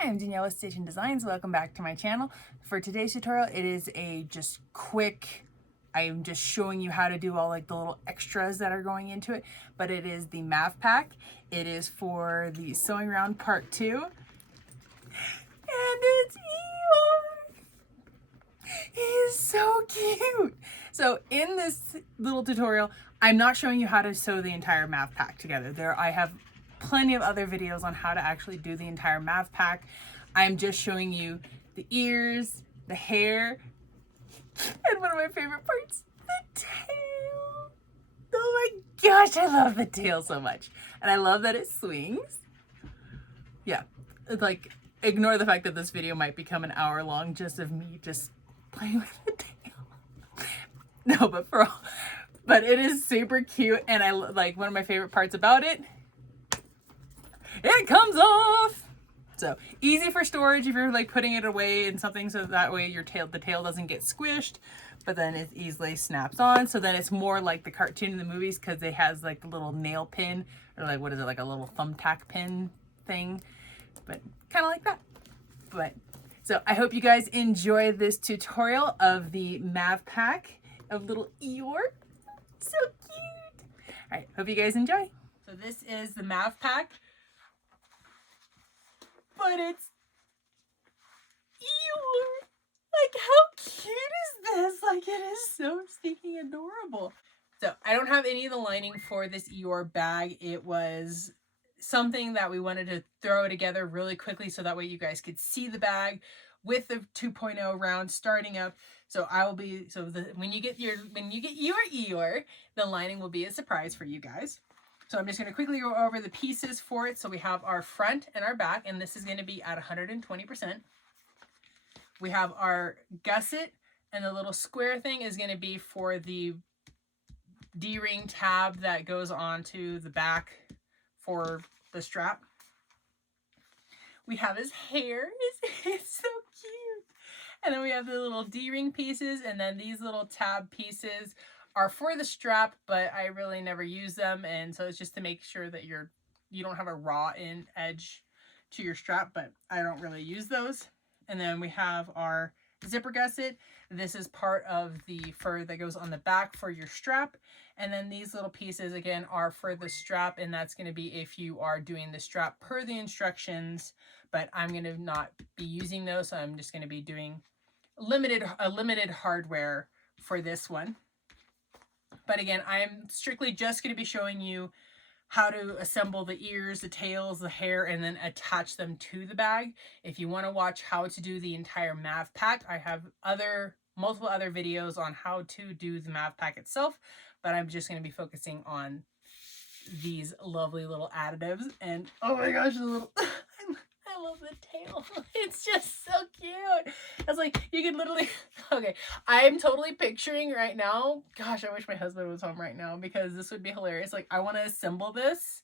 Hi, I'm Danielle with Stitch and Designs. Welcome back to my channel. For today's tutorial, it is a just quick, I'm just showing you how to do all like the little extras that are going into it, but it is the Mav Pack. It is for the Sewing Round Part 2, and it's Eeyore. He is so cute. So in this little tutorial, I'm not showing you how to sew the entire Mav Pack together. I have plenty of other videos on how to actually do the entire Mav Pack. I'm just showing you the ears, the hair, and one of my favorite parts, the tail. Oh my gosh, I love the tail so much. And I love that it swings. Yeah, it's like, ignore the fact that this video might become an hour long just of me just playing with the tail. No, but it is super cute, and I like, one of my favorite parts about it, it comes off. So easy for storage if you're like putting it away in something, so that way the tail doesn't get squished, but then it easily snaps on. So then it's more like the cartoon in the movies, because it has like the little nail pin, or like, what is it, like a little thumbtack pin thing, but kind of like that. But so I hope you guys enjoy this tutorial of the Mav Pack of little Eeyore. So cute. All right, hope you guys enjoy. So this is the Mav Pack, but it's Eeyore. Like, how cute is this? Like, it is so stinking adorable. So I don't have any of the lining for this Eeyore bag. It was something that we wanted to throw together really quickly so that way you guys could see the bag with the 2.0 round starting up. So when you get your Eeyore, the lining will be a surprise for you guys. So I'm just going to quickly go over the pieces for it. So we have our front and our back, and this is going to be at 120%. We have our gusset, and the little square thing is going to be for the D-ring tab that goes onto the back for the strap. We have his hair. It's so cute. And then we have the little D-ring pieces, and then these little tab pieces are for the strap, but I really never use them, and so it's just to make sure that you don't have a raw edge to your strap, but I don't really use those. And then we have our zipper gusset. This is part of the fur that goes on the back for your strap. And then these little pieces, again, are for the strap, and that's going to be if you are doing the strap per the instructions, but I'm going to not be using those, so I'm just going to be doing a limited hardware for this one. But again, I'm strictly just going to be showing you how to assemble the ears, the tails, the hair, and then attach them to the bag. If you want to watch how to do the entire Mav Pack, I have multiple other videos on how to do the Mav Pack itself, but I'm just going to be focusing on these lovely little additives. And oh my gosh, the little I love the tail. It's just so cute. It's like, you can literally, okay, I'm totally picturing right now, gosh, I wish my husband was home right now, because this would be hilarious. Like, I want to assemble this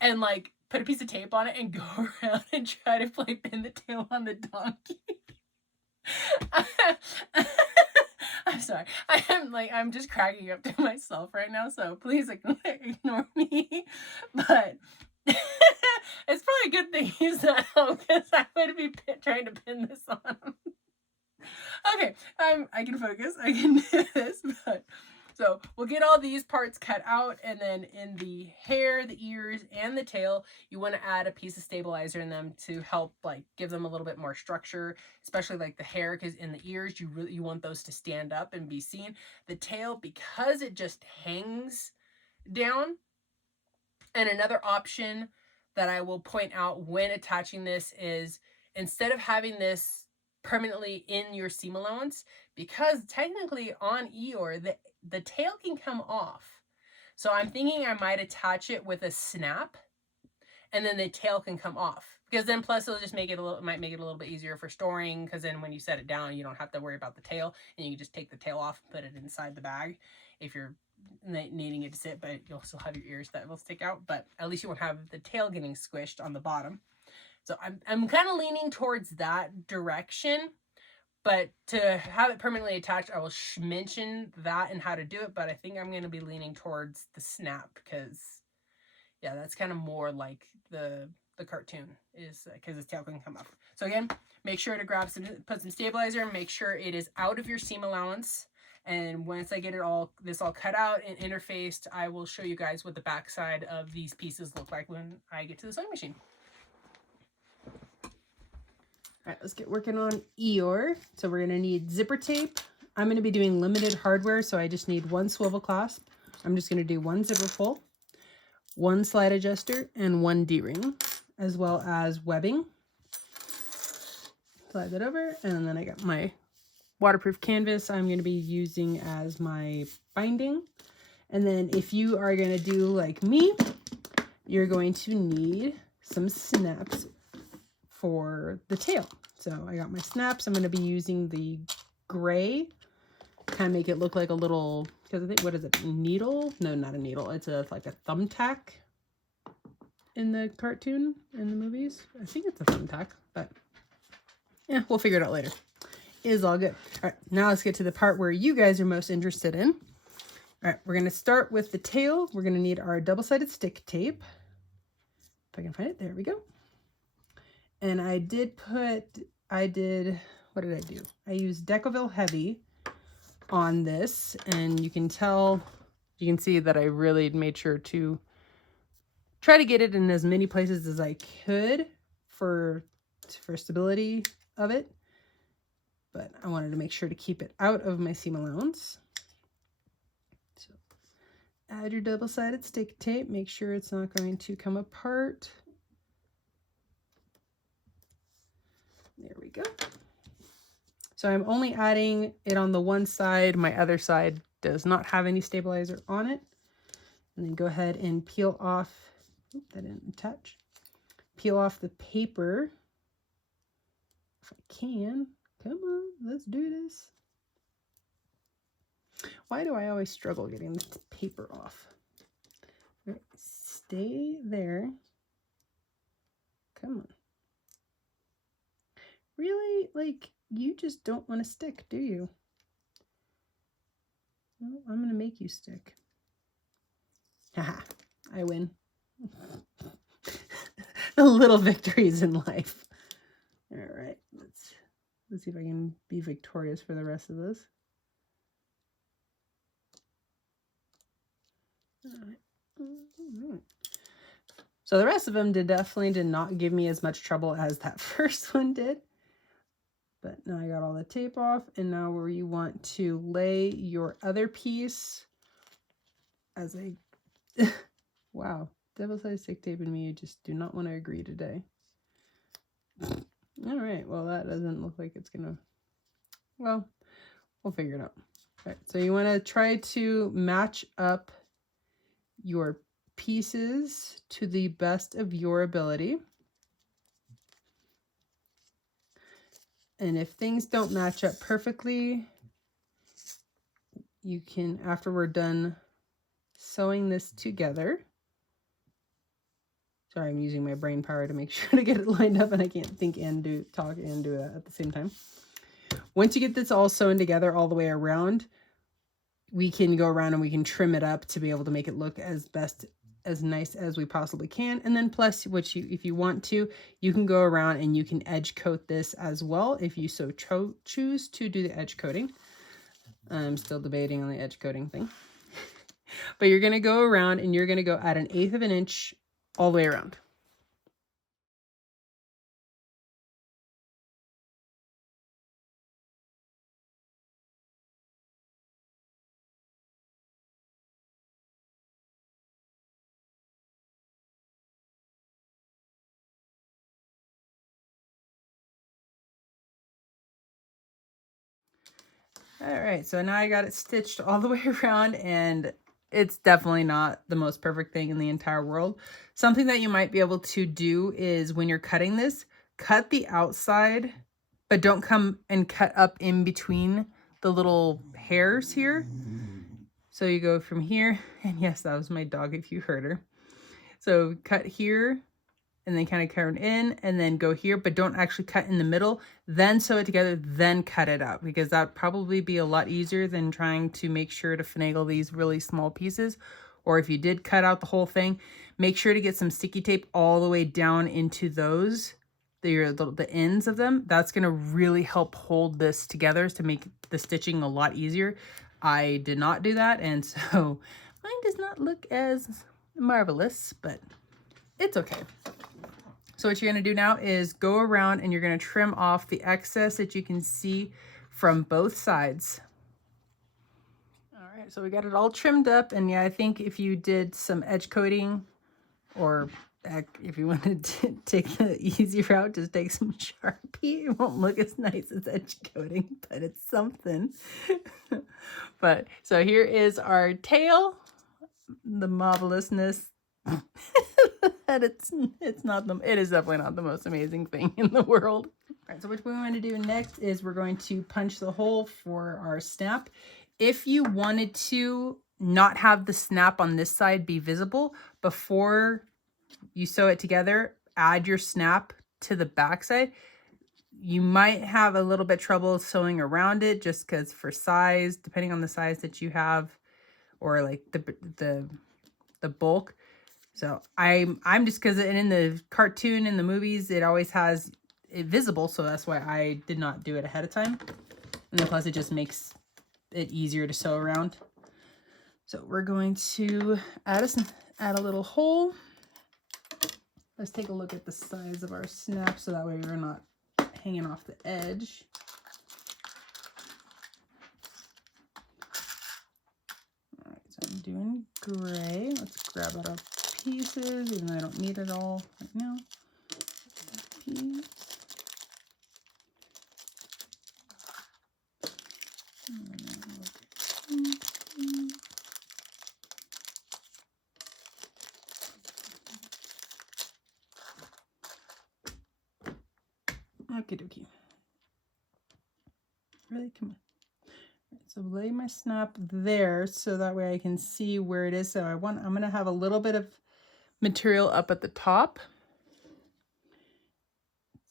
and like put a piece of tape on it and go around and try to like pin the tail on the donkey. I'm sorry. I'm just cracking up to myself right now, so please ignore me. But it's probably a good thing he's not home, because I would be trying to pin this on him. Okay, I can focus. I can do this. But so we'll get all these parts cut out, and then in the hair, the ears, and the tail, you want to add a piece of stabilizer in them to help like give them a little bit more structure, especially like the hair, because in the ears you want those to stand up and be seen. The tail, because it just hangs down. And another option that I will point out when attaching this is, instead of having this permanently in your seam allowance, because technically on Eeyore, the tail can come off. So I'm thinking I might attach it with a snap, and then the tail can come off. Because then plus it'll just make it might make it a little bit easier for storing, because then when you set it down, you don't have to worry about the tail, and you can just take the tail off and put it inside the bag if you're needing it to sit, but you'll still have your ears that will stick out, but at least you won't have the tail getting squished on the bottom. So I'm kind of leaning towards that direction, but to have it permanently attached, I will mention that and how to do it, but I think I'm going to be leaning towards the snap, because yeah, that's kind of more like the the cartoon is because his tail can come up. So again, make sure to put some stabilizer, make sure it is out of your seam allowance. And once I get this all cut out and interfaced, I will show you guys what the back side of these pieces look like when I get to the sewing machine. All right, let's get working on Eeyore. So we're gonna need zipper tape. I'm gonna be doing limited hardware, so I just need one swivel clasp. I'm just gonna do one zipper pull, one slide adjuster, and one D-ring, as well as webbing. Slide that over, and then I got my waterproof canvas I'm going to be using as my binding. And then if you are going to do like me, you're going to need some snaps for the tail. So I got my snaps. I'm going to be using the gray, kind of make it look like a little, because I think, what is it, needle? No, not a needle. It's like a thumbtack in the cartoon, in the movies. I think it's a thumbtack, but yeah, we'll figure it out later. It is all good. All right, now let's get to the part where you guys are most interested in. All right, we're going to start with the tail. We're going to need our double-sided stick tape. If I can find it, there we go. And what did I do? I used Decoville Heavy on this, and you can see that I really made sure to try to get it in as many places as I could for stability of it. But I wanted to make sure to keep it out of my seam allowance. So add your double-sided stick tape. Make sure it's not going to come apart. There we go. So I'm only adding it on the one side. My other side does not have any stabilizer on it. And then go ahead and peel off, that didn't touch. Peel off the paper. If I can. Come on, let's do this. Why do I always struggle getting the paper off? All right, stay there. Come on. Really? Like, you just don't want to stick, do you? Well, I'm going to make you stick. Haha, I win. The little victories in life. All right, let's see if I can be victorious for the rest of this. All right. So the rest of them definitely did not give me as much trouble as that first one did. But now I got all the tape off, and now where you want to lay your other piece as I... Wow, double-sided stick tape and me, you just do not want to agree today. All right, well, that doesn't look like it's gonna, well, we'll figure it out. All right, so you want to try to match up your pieces to the best of your ability. And if things don't match up perfectly, you can, after we're done sewing this together, sorry, I'm using my brain power to make sure to get it lined up, and I can't think and talk and do that at the same time. Once you get this all sewn together all the way around, we can go around and we can trim it up to be able to make it look as nice as we possibly can. And then plus, if you want to, you can go around and you can edge coat this as well if you so choose to do the edge coating. I'm still debating on the edge coating thing. But you're going to go around and you're going to go at 1/8 of an inch all the way around. All right, so now I got it stitched all the way around, and it's definitely not the most perfect thing in the entire world. Something that you might be able to do is when you're cutting this, cut the outside, but don't come and cut up in between the little hairs here. So you go from here, and yes, that was my dog if you heard her. So cut here, and then kind of turn in, and then go here, but don't actually cut in the middle, then sew it together, then cut it out, because that would probably be a lot easier than trying to make sure to finagle these really small pieces. Or if you did cut out the whole thing, Make sure to get some sticky tape all the way down into those, the ends of them. That's going to really help hold this together to make the stitching a lot easier. I did not do that, and so mine does not look as marvelous, but it's okay. So what you're going to do now is go around and you're going to trim off the excess that you can see from both sides. All right, so we got it all trimmed up, and yeah, I think if you did some edge coating, or if you wanted to take the easy route, just take some Sharpie. It won't look as nice as edge coating, but it's something. But so here is our tail, the marvelousness. That it is definitely not the most amazing thing in the world. All right, so what we're going to do next is we're going to punch the hole for our snap. If you wanted to not have the snap on this side be visible, before you sew it together, add your snap to the back side. You might have a little bit trouble sewing around it just because for size, depending on the size that you have, or like the bulk. So I'm just, because in the cartoon, in the movies, it always has it visible, so that's why I did not do it ahead of time. And then plus it just makes it easier to sew around. So we're going to add a little hole. Let's take a look at the size of our snap so that way we're not hanging off the edge. All right, so I'm doing gray. Let's grab out our pieces, even though I don't need it all right now. Piece. Okie dokie. Really, come on. Right, so lay my snap there so that way I can see where it is. So I'm going to have a little bit of material up at the top.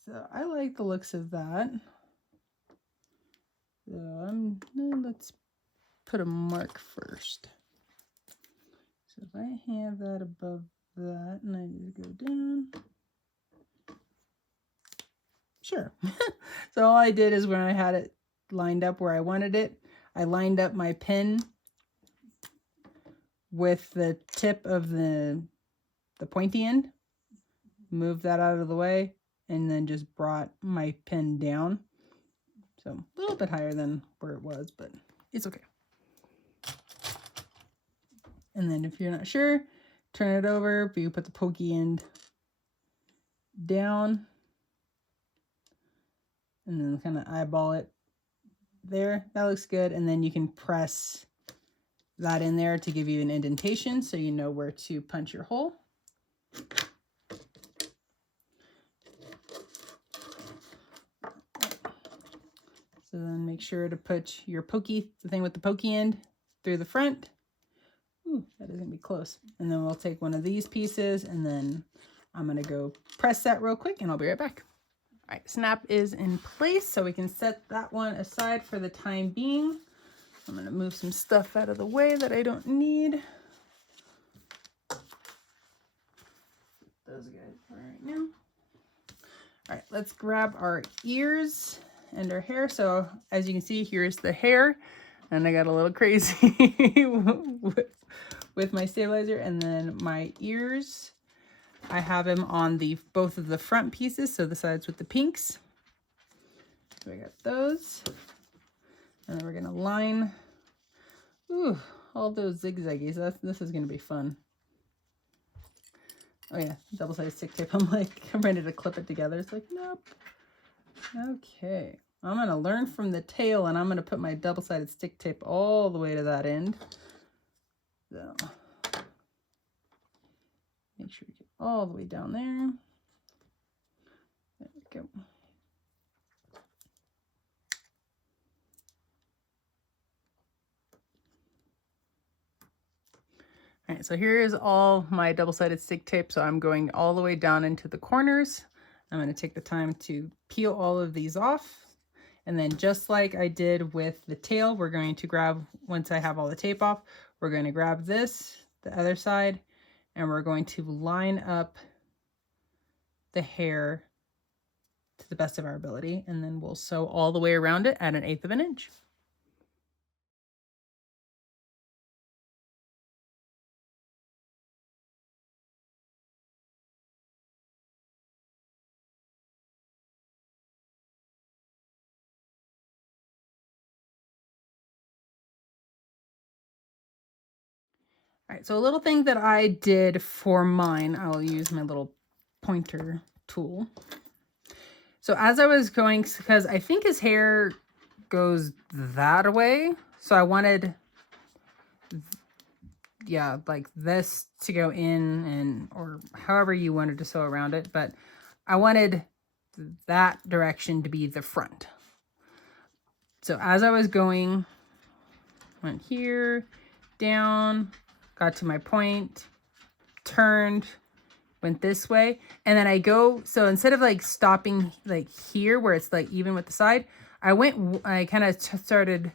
So I like the looks of that. So let's put a mark first. So if I have that above that and I need to go down. Sure. So all I did is when I had it lined up where I wanted it, I lined up my pin with the tip of the pointy end, moved that out of the way, and then just brought my pin down. So a little bit higher than where it was, but it's okay. And then if you're not sure, turn it over, but you put the pokey end down and then kind of eyeball it there. That looks good. And then you can press that in there to give you an indentation so you know where to punch your hole. So then make sure to put your pokey, the thing with the pokey end, through the front. Ooh, that is going to be close. And then we'll take one of these pieces and then I'm going to go press that real quick and I'll be right back. All right, snap is in place, so we can set that one aside for the time being. I'm going to move some stuff out of the way that I don't need. Those guys for right now. All right, let's grab our ears and our hair. So as you can see, here's the hair, and I got a little crazy with my stabilizer, and then my ears. I have them on both of the front pieces, so the sides with the pinks. So I got those. And then we're gonna line, all those zigzaggies. This is gonna be fun. Oh yeah, double-sided stick tape. I'm ready to clip it together. It's like, nope. Okay, I'm gonna learn from the tail, and I'm gonna put my double-sided stick tape all the way to that end. So make sure you get all the way down there. There we go. All right, so here is all my double-sided stick tape. So I'm going all the way down into the corners. I'm going to take the time to peel all of these off. And then just like I did with the tail, we're going to grab, once I have all the tape off, we're going to grab this, the other side, and we're going to line up the hair to the best of our ability, and then we'll sew all the way around it at 1/8 of an inch. All right, so a little thing that I did for mine, I'll use my little pointer tool. So as I was going, because I think his hair goes that way, so I wanted, yeah, like this to go in, and or however you wanted to sew around it, but I wanted that direction to be the front. So as I was going, went here, down, got to my point, turned, went this way, and then I go, so instead of like stopping like here where it's like even with the side, I kind of started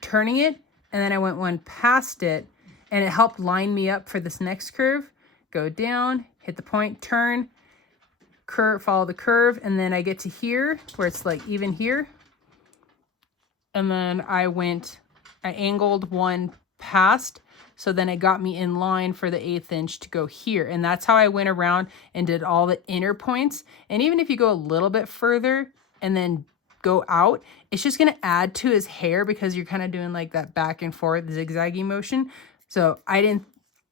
turning it, and then I went one past it, and it helped line me up for this next curve. Go down, hit the point, turn, curve, follow the curve, and then I get to here where it's like even here, and then I angled one past, so then it got me in line for the 1/8 inch to go here. And that's how I went around and did all the inner points. And even if you go a little bit further and then go out, it's just going to add to his hair because you're kind of doing like that back and forth zigzaggy motion. So I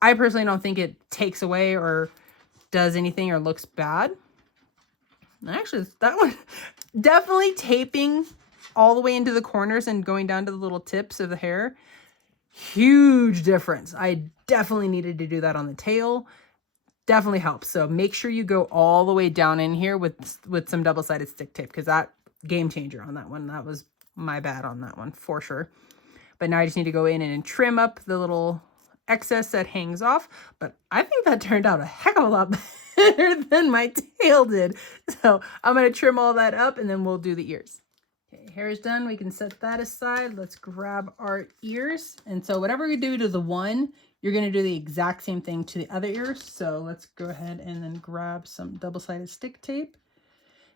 personally don't think it takes away or does anything or looks bad. Actually, that one definitely taping all the way into the corners and going down to the little tips of the hair. Huge difference. I definitely needed to do that on the tail. Definitely helps. So make sure you go all the way down in here with some double-sided stick tape, because that game changer on that one. That was my bad on that one for sure. But now I just need to go in and trim up the little excess that hangs off. But I think that turned out a heck of a lot better than my tail did. So I'm going to trim all that up, and then we'll do the ears. Okay, hair is done. We can set that aside. Let's grab our ears. And so whatever we do to the one, you're going to do the exact same thing to the other ears. So let's go ahead and then grab some double-sided stick tape.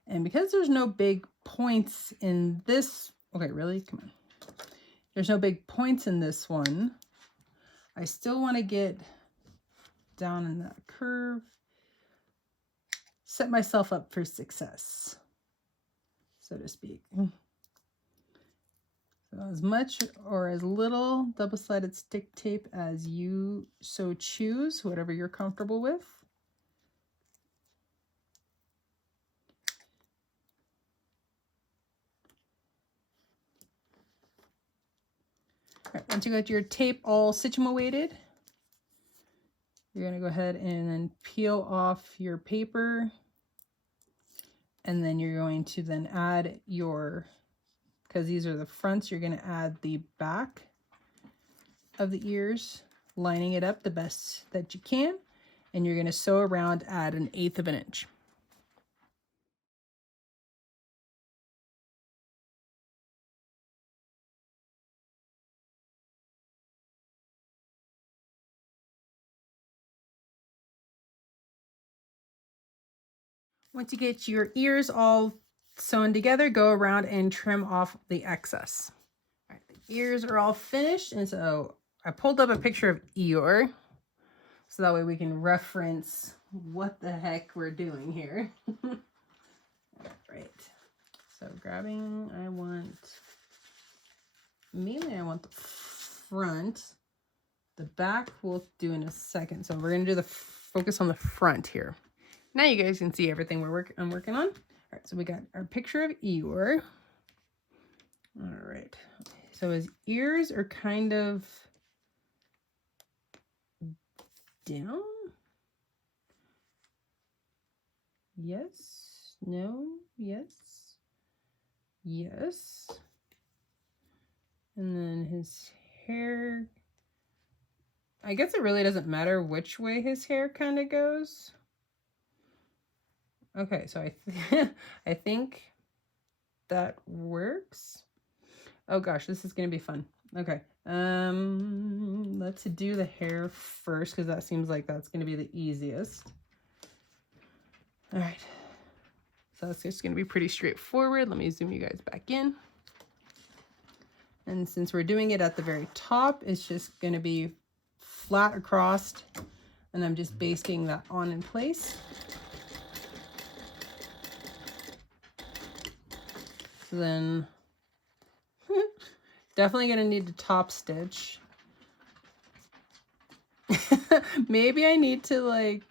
And because there's no big points in this, okay, really? Come on. There's no big points in this one. I still want to get down in that curve, set myself up for success, so to speak. So as much or as little double-sided stick tape as you so choose, whatever you're comfortable with. All right, once you got your tape all situated, you're going to go ahead and then peel off your paper, and then you're going to then add your, because these are the fronts, you're going to add the back of the ears, lining it up the best that you can, and you're going to sew around at 1/8 of an inch. Once you get your ears all sewn together, go around and trim off the excess. All right, the ears are all finished, and so I pulled up a picture of Eeyore, so that way we can reference what the heck we're doing here. All right, so grabbing, mainly I want the front. The back we'll do in a second. So we're gonna do the focus on the front here. Now you guys can see everything I'm working on. All right, so we got our picture of Eeyore. All right, so his ears are kind of down. Yes, no, yes, yes. And then his hair, I guess it really doesn't matter which way his hair kind of goes. Okay, so I think that works. Oh gosh, this is gonna be fun. Okay, Let's do the hair first because that seems like that's going to be the easiest. All right. So that's just going to be pretty straightforward. Let me zoom you guys back in. And since we're doing it at the very top, it's just going to be flat across, and I'm just basting that on in place. So then definitely going to need to top stitch. Maybe I need to like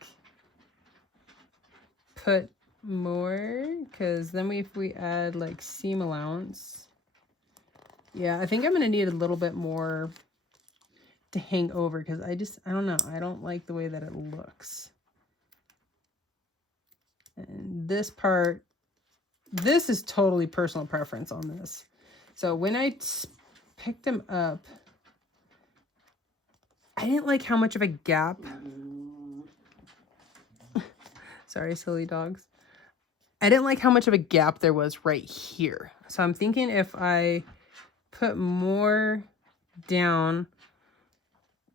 put more, because then if we add like seam allowance, yeah, I think I'm going to need a little bit more to hang over, because I don't know, I don't like the way that it looks. And this part, this is totally personal preference on this. So when I picked them up, I didn't like how much of a gap. Sorry, silly dogs. I didn't like how much of a gap there was right here. So I'm thinking if I put more down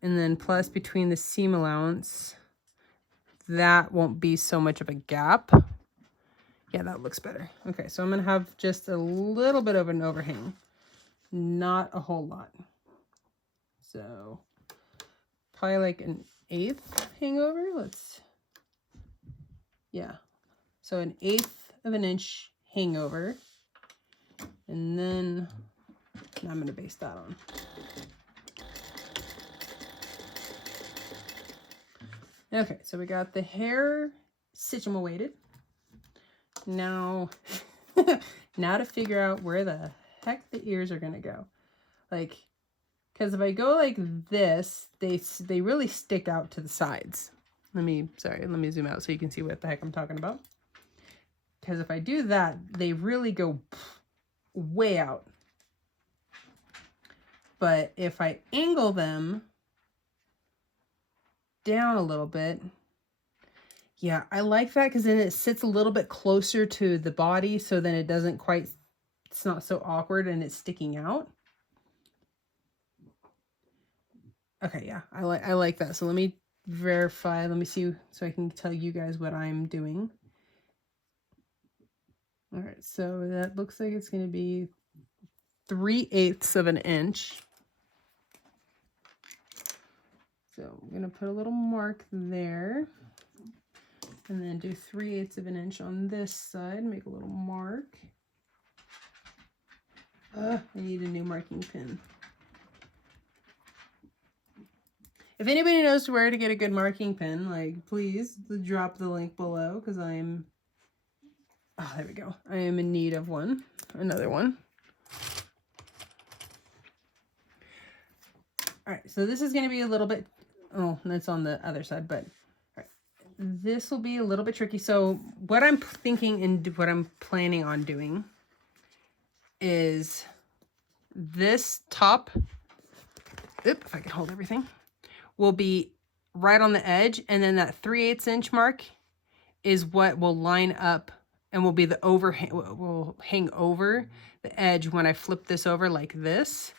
and then plus between the seam allowance, that won't be so much of a gap. Yeah, that looks better. Okay, so I'm gonna have just a little bit of an overhang, not a whole lot. So probably like an 1/8 hangover. Yeah. So an 1/8 of an inch hangover. And then I'm gonna baste that on. Okay, so we got the hair stitching weighted. Now, now to figure out where the heck the ears are gonna go. Like, because if I go like this, they really stick out to the sides. Let me zoom out so you can see what the heck I'm talking about. Because if I do that, they really go way out. But if I angle them down a little bit, yeah, I like that because then it sits a little bit closer to the body, so then it doesn't quite, it's not so awkward and it's sticking out. Okay, yeah, I like that. So let me verify, let me see so I can tell you guys what I'm doing. All right, so that looks like it's going to be 3/8 of an inch. So I'm going to put a little mark there. And then do 3/8 of an inch on this side, make a little mark. I need a new marking pin. If anybody knows where to get a good marking pin, like, please drop the link below, because I'm, oh, there we go. I am in need of one, another one. All right, so this is going to be a little bit, oh, that's on the other side, but this will be a little bit tricky. So what I'm thinking and what I'm planning on doing is this top, if I can hold everything, will be right on the edge. And then that 3/8 inch mark is what will line up and will be the overhang, will hang over the edge when I flip this over like this.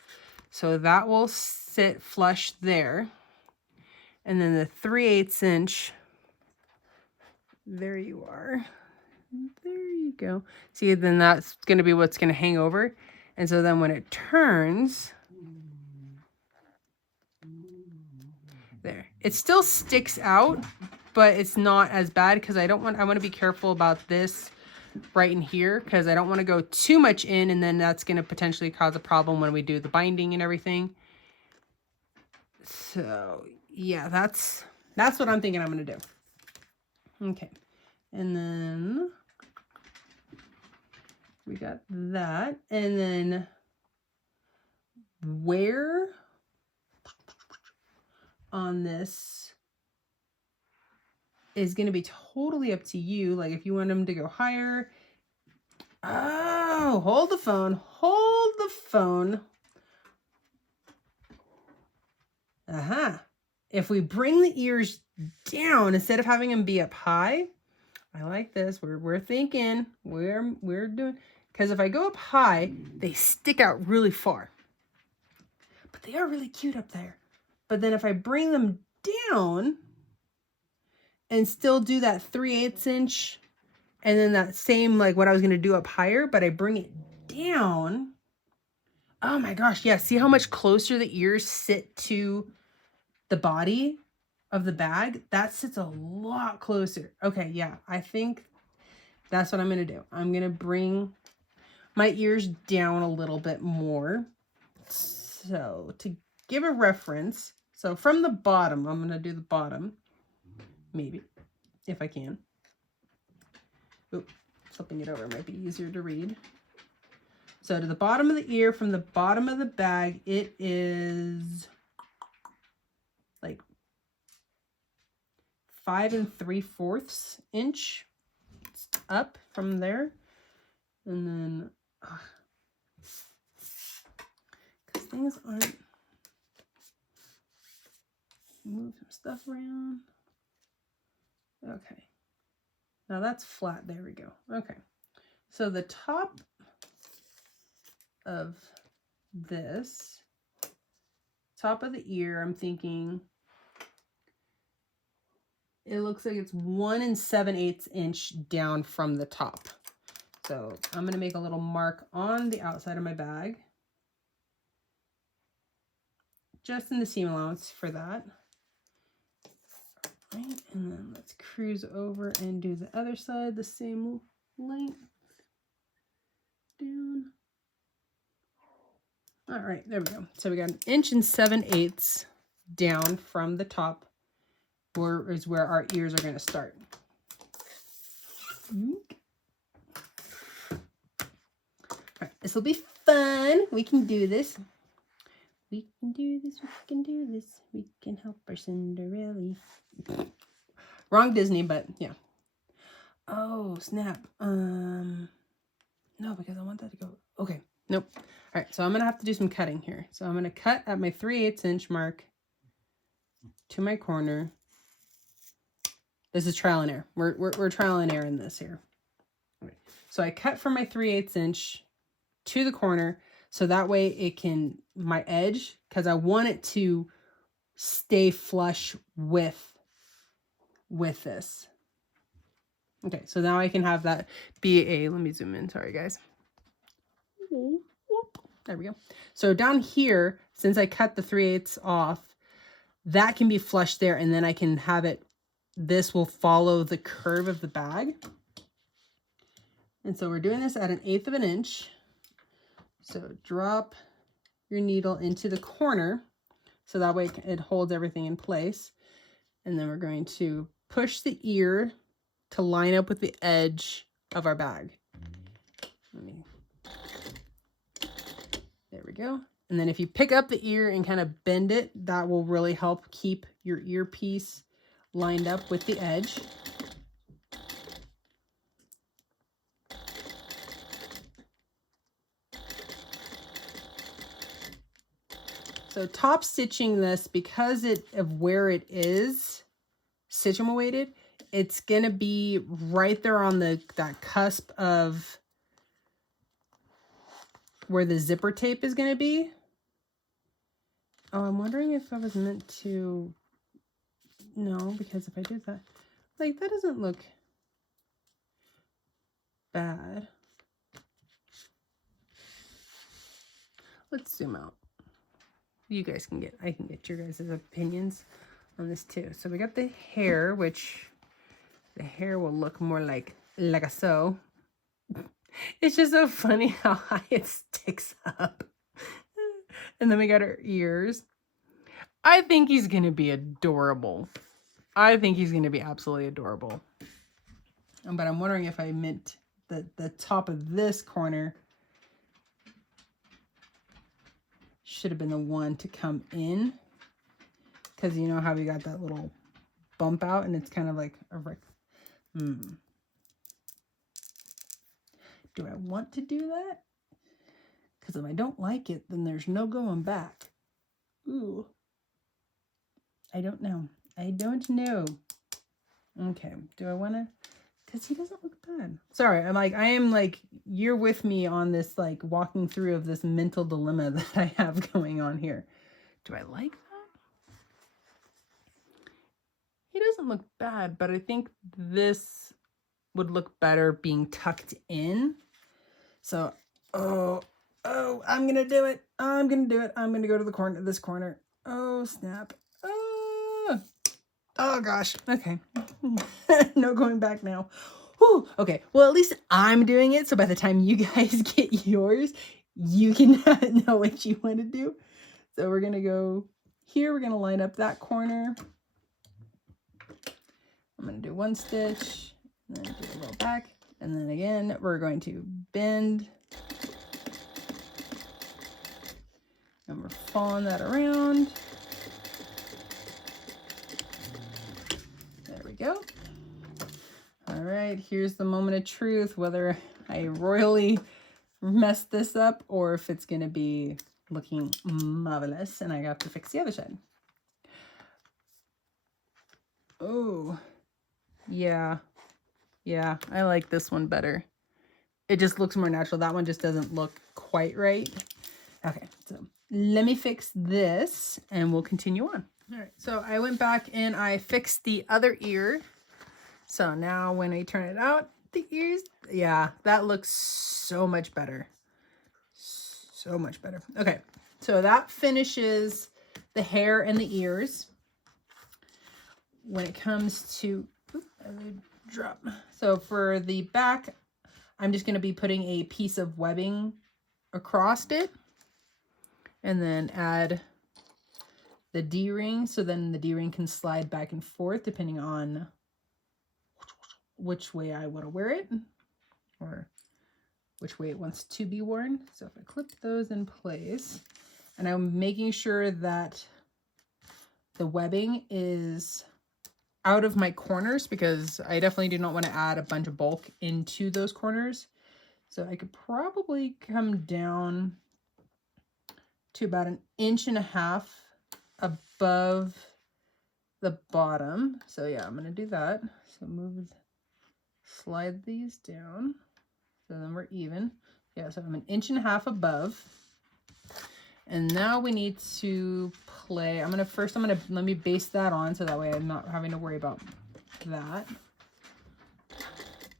So that will sit flush there. And then the 3/8 inch, there you are. There you go. See, then that's going to be what's going to hang over. And so then when it turns, there. It still sticks out, but it's not as bad because I want to be careful about this right in here because I don't want to go too much in, and then that's going to potentially cause a problem when we do the binding and everything. So, yeah, that's what I'm thinking I'm going to do. Okay. And then we got that. And then where on this is going to be totally up to you. Like if you want them to go higher. Oh, hold the phone. Hold the phone. If we bring the ears down instead of having them be up high, I like this. We're thinking, we're doing, because if I go up high, they stick out really far. but they are really cute up there. But then if I bring them down and still do that 3/8 inch and then that same like what I was going to do up higher, but I bring it down. Oh my gosh, yeah, see how much closer the ears sit to the body of the bag? That sits a lot closer. Okay, yeah, I think that's what I'm going to do. I'm going to bring my ears down a little bit more. So to give a reference, so from the bottom, I'm going to do the bottom, maybe, if I can. Oop, flipping it over might be easier to read. So to the bottom of the ear, from the bottom of the bag, it is like 5 3/4 inch up from there. And then, because things aren't, move some stuff around. Okay. Now that's flat. There we go. Okay. So the top of this, top of the ear, I'm thinking it looks like it's 1 7/8 inch down from the top. So I'm going to make a little mark on the outside of my bag, just in the seam allowance for that. Right, and then let's cruise over and do the other side the same length down. All right, there we go. So we got 1 7/8 inches down from the top, is where our ears are going to start. All right, this will be fun. We can do this. We can do this. We can do this. We can help our Cinderella. Wrong Disney, but yeah. Oh, snap. No, because I want that to go. Okay, nope. All right, so I'm going to have to do some cutting here. So I'm going to cut at my 3/8 inch mark to my corner. This is trial and error. We're trial and error in this here. Okay. So I cut from my 3/8 inch to the corner, so that way it can, my edge, because I want it to stay flush with this. Okay, so now I can have that be a, let me zoom in, sorry guys. There we go. So down here, since I cut the 3/8 off, that can be flush there, and then I can have it, this will follow the curve of the bag. And so we're doing this at 1/8 of an inch. So drop your needle into the corner, so that way it holds everything in place. And then we're going to push the ear to line up with the edge of our bag. There we go. And then if you pick up the ear and kind of bend it, that will really help keep your earpiece lined up with the edge. So top stitching this, because of where it is situated, it's gonna be right there on that cusp of where the zipper tape is gonna be. Oh, I'm wondering if I was meant to, no, because if I did that, like that doesn't look bad. Let's zoom out. You guys can get, I can get your guys' opinions on this too. So we got the hair, which the hair will look more like a so. It's just so funny how high it sticks up. And then we got our ears. I think he's going to be adorable. I think he's going to be absolutely adorable. But I'm wondering if I meant the top of this corner should have been the one to come in, because you know how we got that little bump out and it's kind of like a Do I want to do that? Because if I don't like it, then there's no going back. Ooh. I don't know. I don't know. Okay. Do I want to? Because he doesn't look bad. Sorry. I am like, you're with me on this, like walking through of this mental dilemma that I have going on here. Do I like that? He doesn't look bad, but I think this would look better being tucked in. So, oh, I'm gonna do it. I'm gonna do it. I'm gonna go to the corner, this corner. Oh, snap. Oh, oh gosh. Okay. No going back now. Whew. Okay. Well, at least I'm doing it. So by the time you guys get yours, you can know what you want to do. So we're gonna go here. We're gonna line up that corner. I'm going to do one stitch, and then do a little back, and then again, we're going to bend, and we're following that around. There we go. All right, here's the moment of truth, whether I royally messed this up or if it's going to be looking marvelous, and I have to fix the other side. Oh, yeah, I like this one better. It just looks more natural. That one just doesn't look quite right. Okay, so let me fix this and we'll continue on. All right, so I went back and I fixed the other ear. So now when I turn it out, the ears, yeah, that looks so much better. So much better. Okay, so that finishes the hair and the ears. When it comes to, drop. So for the back, I'm just going to be putting a piece of webbing across it and then add the D-ring. So then the D-ring can slide back and forth depending on which way I want to wear it or which way it wants to be worn. So if I clip those in place, and I'm making sure that the webbing is out of my corners because I definitely do not want to add a bunch of bulk into those corners. So I could probably come down to about 1.5 inches above the bottom. So yeah, I'm going to do that. So slide these down. So then we're even. Yeah, so I'm 1.5 inches above. And now we need to play. Let me base that on so that way I'm not having to worry about that.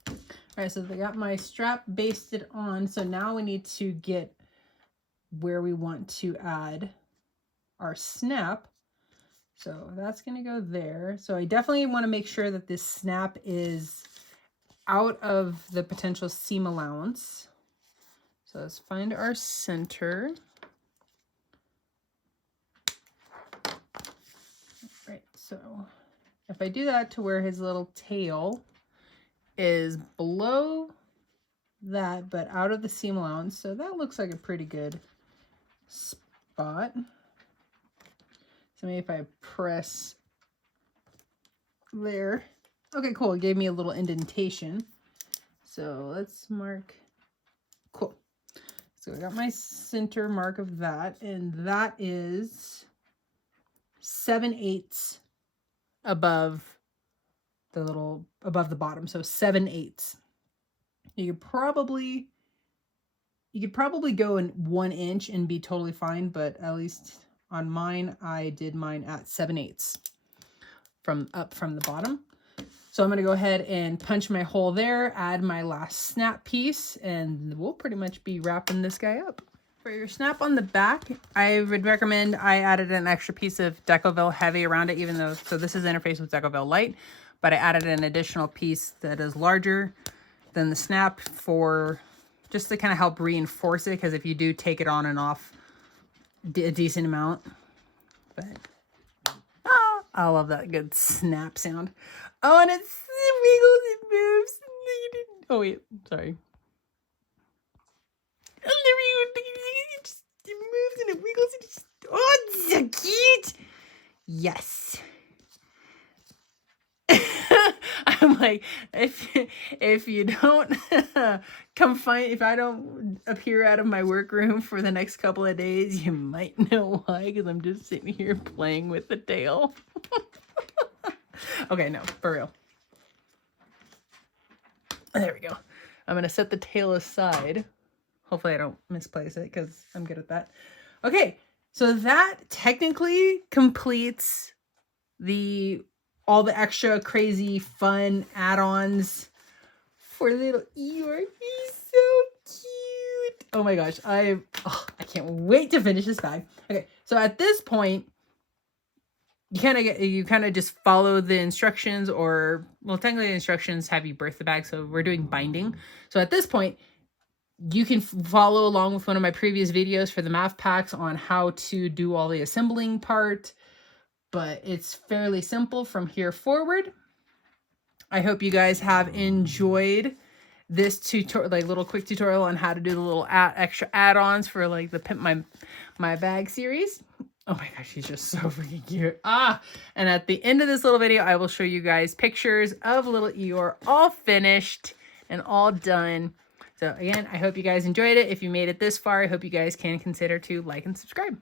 All right, so I got my strap basted on. So now we need to get where we want to add our snap. So that's going to go there. So I definitely want to make sure that this snap is out of the potential seam allowance. So let's find our center. Right, so if I do that to where his little tail is below that, but out of the seam allowance, so that looks like a pretty good spot. So maybe if I press there. Okay, cool, it gave me a little indentation. So let's mark, cool. So I got my center mark of that, and that is 7/8 above the bottom. So 7/8. You could probably go in 1 inch and be totally fine, but at least on mine, I did mine at 7/8 from the bottom. So I'm going to go ahead and punch my hole there, add my last snap piece, and we'll pretty much be wrapping this guy up. For your snap on the back, I would recommend I added an extra piece of Decovil Heavy around it, even though, so this is interfaced with Decovil Light, but I added an additional piece that is larger than the snap for just to kind of help reinforce it, because if you do take it on and off a decent amount. But I love that good snap sound. Oh, and it wiggles, it moves. Oh wait, sorry. It moves and it wiggles. And oh, it's so cute. Yes. I'm like, if you don't if I don't appear out of my workroom for the next couple of days, you might know why, because I'm just sitting here playing with the tail. Okay, no, for real. There we go. I'm going to set the tail aside. Hopefully I don't misplace it because I'm good at that. Okay, So that technically completes all the extra crazy fun add-ons for little Eeyore. He's so cute. Oh my gosh, I can't wait to finish this bag. Okay, so at this point, you kind of just follow the instructions, or well, technically the instructions have you birth the bag, so we're doing binding. So at this point, you can follow along with one of my previous videos for the math packs on how to do all the assembling part, but it's fairly simple from here forward. I hope you guys have enjoyed this tutorial, like little quick tutorial on how to do the little extra add-ons for like the Pimp My Bag series. Oh my gosh, she's just so freaking cute. And at the end of this little video, I will show you guys pictures of little Eeyore all finished and all done. So again, I hope you guys enjoyed it. If you made it this far, I hope you guys can consider to like and subscribe.